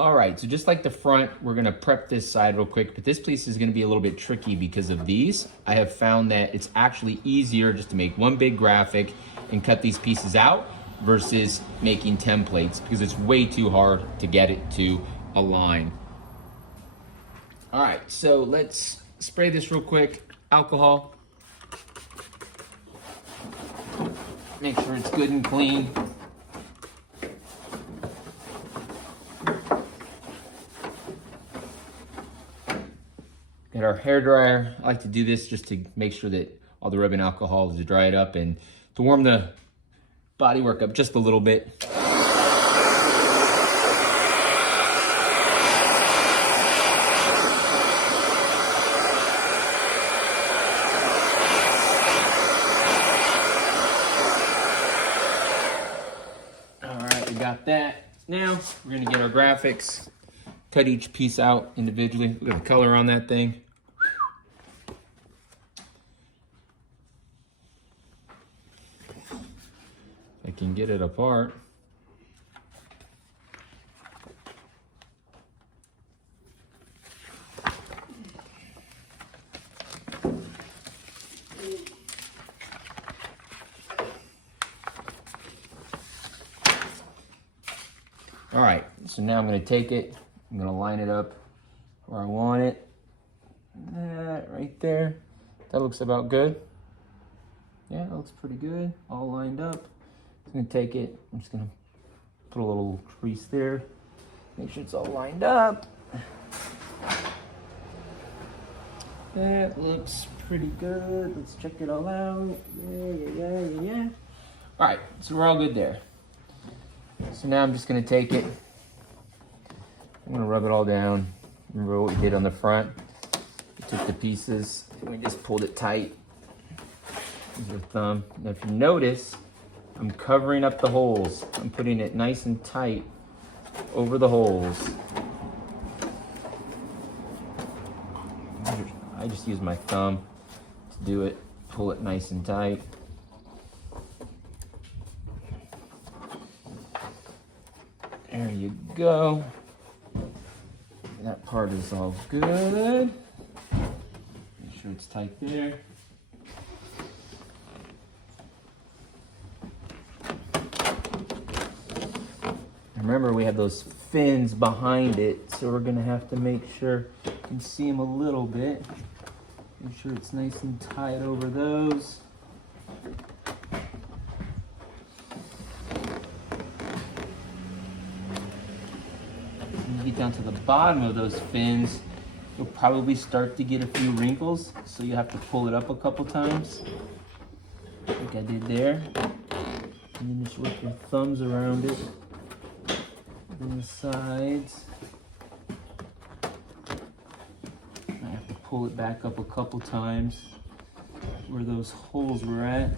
All right, so just like the front, we're gonna prep this side real quick, but this piece is gonna be a little bit tricky because of these. I have found that it's actually easier just to make one big graphic and cut these pieces out versus making templates because it's way too hard to get it to align. All right, so let's spray this real quick. Alcohol. Make sure it's good and clean. Got our hair dryer. I like to do this just to make sure that all the rubbing alcohol is dried up and to warm the bodywork up just a little bit. All right, we got that. Now we're gonna get our graphics. Cut each piece out individually. Look at the color on that thing. I can get it apart. All right, so now I'm gonna take it. I'm gonna line it up where I want it. That right there. That looks about good. Yeah, that looks pretty good. All lined up. I'm gonna take it. I'm just gonna put a little crease there. Make sure it's all lined up. That looks pretty good. Let's check it all out. Yeah. All right, so we're all good there. So now I'm just gonna take it. I'm gonna rub it all down. Remember what we did on the front? We took the pieces and we just pulled it tight. Use your thumb. Now if you notice, I'm covering up the holes. I'm putting it nice and tight over the holes. I just use my thumb to do it. Pull it nice and tight. There you go. That part is all good. Make sure it's tight there. Remember, we have those fins behind it, so we're gonna have to make sure you can see them a little bit. Make sure it's nice and tight over those. Get down to the bottom of those fins, you'll probably start to get a few wrinkles, so you have to pull it up a couple times, like I did there. And then just work your thumbs around it, on the sides. I have to pull it back up a couple times where those holes were at.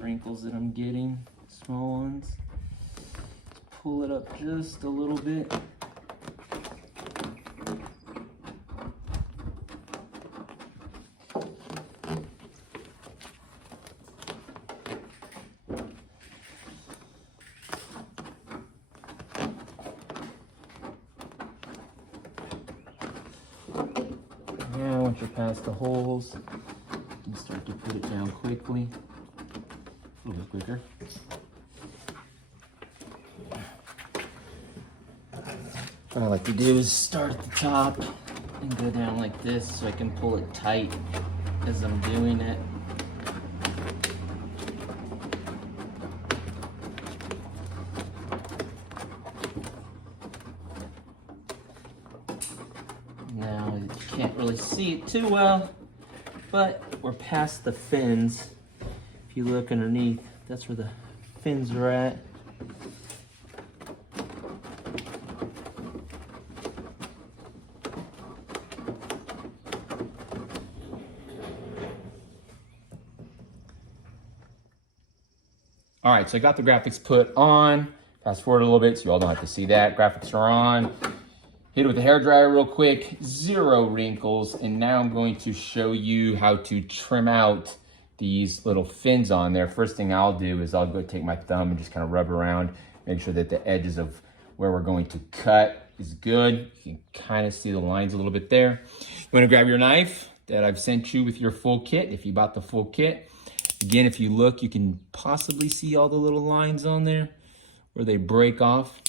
Wrinkles that I'm getting, small ones. Let's pull it up just a little bit. Now, once you're past the holes, you can start to put it down quickly. A little bit quicker. What I like to do is start at the top and go down like this so I can pull it tight as I'm doing it. Now you can't really see it too well, but we're past the fins. If you look underneath, that's where the fins are at. All right, so I got the graphics put on. Fast forward a little bit so you all don't have to see that. Graphics are on. Hit it with a hairdryer real quick, 0 wrinkles, and now I'm going to show you how to trim out these little fins on there. First thing I'll do is I'll go take my thumb and just kind of rub around, make sure that the edges of where we're going to cut is good. You can kind of see the lines a little bit there. You want to grab your knife that I've sent you with your full kit, if you bought the full kit. Again, if you look, you can possibly see all the little lines on there where they break off.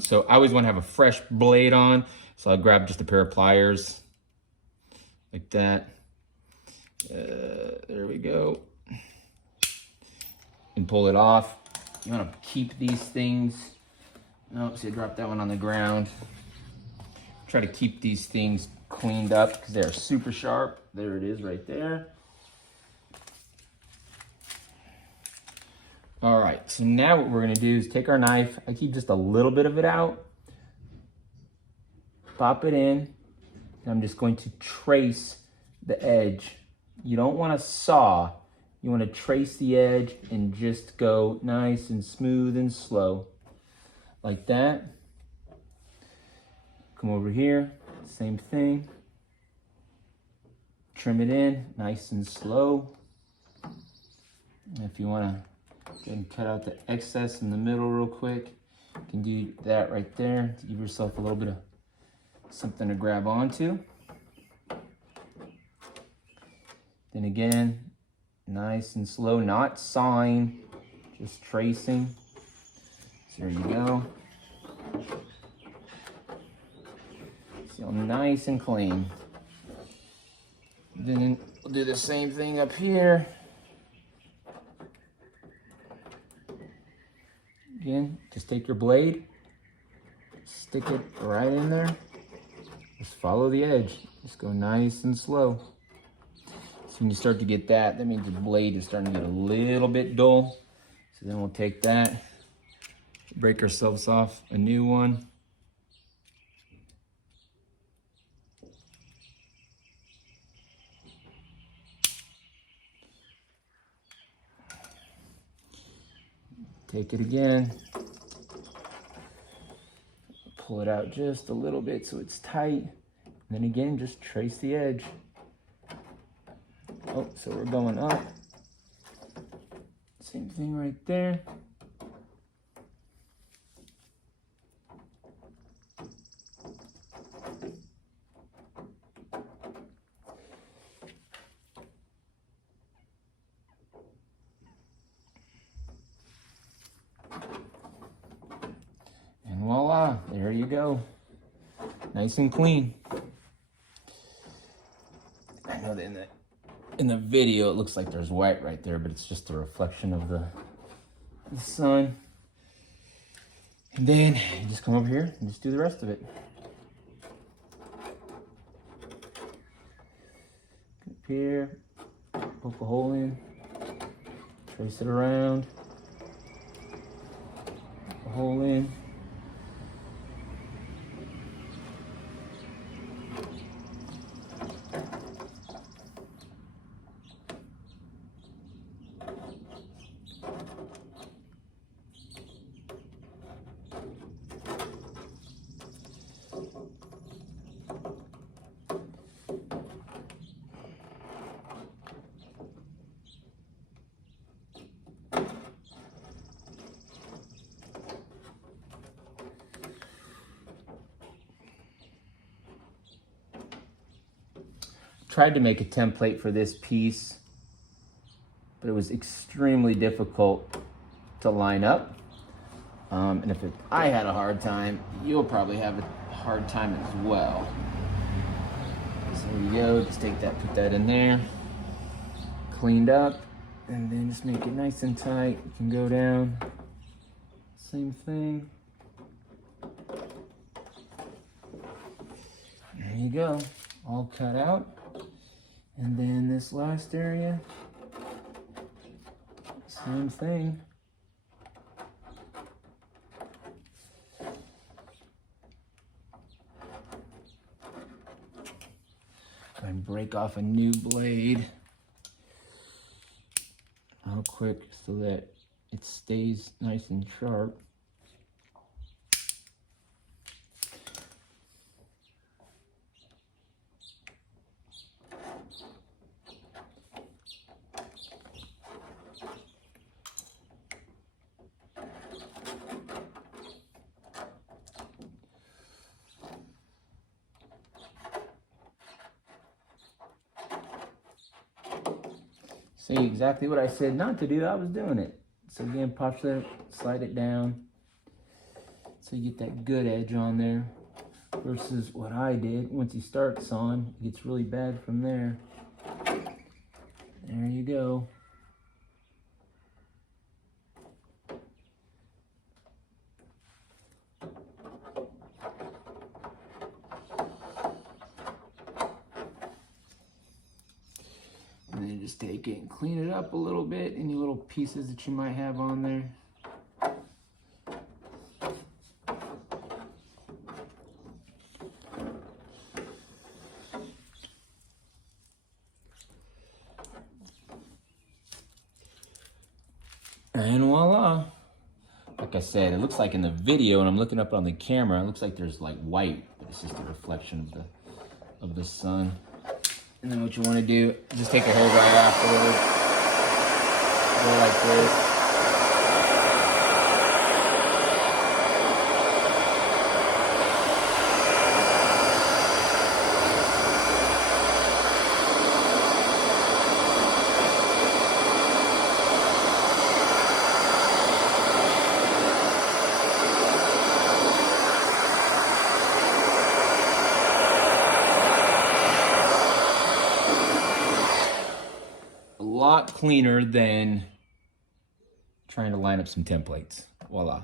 So I always want to have a fresh blade on, so I'll grab just a pair of pliers like that. There we go. And pull it off. You want to keep these things. Oh, see, I dropped that one on the ground. Try to keep these things cleaned up because they're super sharp. There it is right there. All right, so now what we're gonna do is take our knife. I keep just a little bit of it out. Pop it in. And I'm just going to trace the edge. You don't wanna saw. You wanna trace the edge and just go nice and smooth and slow. Like that. Come over here, same thing. Trim it in, nice and slow. And if you wanna go ahead and cut out the excess in the middle real quick, you can do that right there to give yourself a little bit of something to grab onto. Then again, nice and slow, not sawing, just tracing. So there you go. Feel nice and clean. Then we'll do the same thing up here. Again, just take your blade, stick it right in there. Just follow the edge. Just go nice and slow. So when you start to get that, that means the blade is starting to get a little bit dull. So then we'll take that, break ourselves off a new one. Take it again, pull it out just a little bit so it's tight, and then again, just trace the edge. Oh, so we're going up. Same thing right there. And voila, there you go. Nice and clean. I know that in the video it looks like there's white right there, but it's just a reflection of the sun. And then you just come over here and just do the rest of it. Up here, poke a hole in, trace it around, poke a hole in. Tried to make a template for this piece, but it was extremely difficult to line up. And if I had a hard time, you'll probably have a hard time as well. So there you go, just take that, put that in there, cleaned up, and then just make it nice and tight. You can go down, same thing. There you go, all cut out. And then this last area, same thing. And break off a new blade real quick so that it stays nice and sharp. See, exactly what I said not to do, I was doing it. So again, popular, slide it down. So you get that good edge on there. Versus what I did, once you start sawing, it gets really bad from there. There you go. And then just take it and clean it up a little bit, any little pieces that you might have on there. And voila. Like I said, it looks like in the video, and I'm looking up on the camera, it looks like there's like white, but it's just a reflection of the sun. And then what you want to do, just take a hair dryer afterwards. Go like this. A lot cleaner than trying to line up some templates. Voila.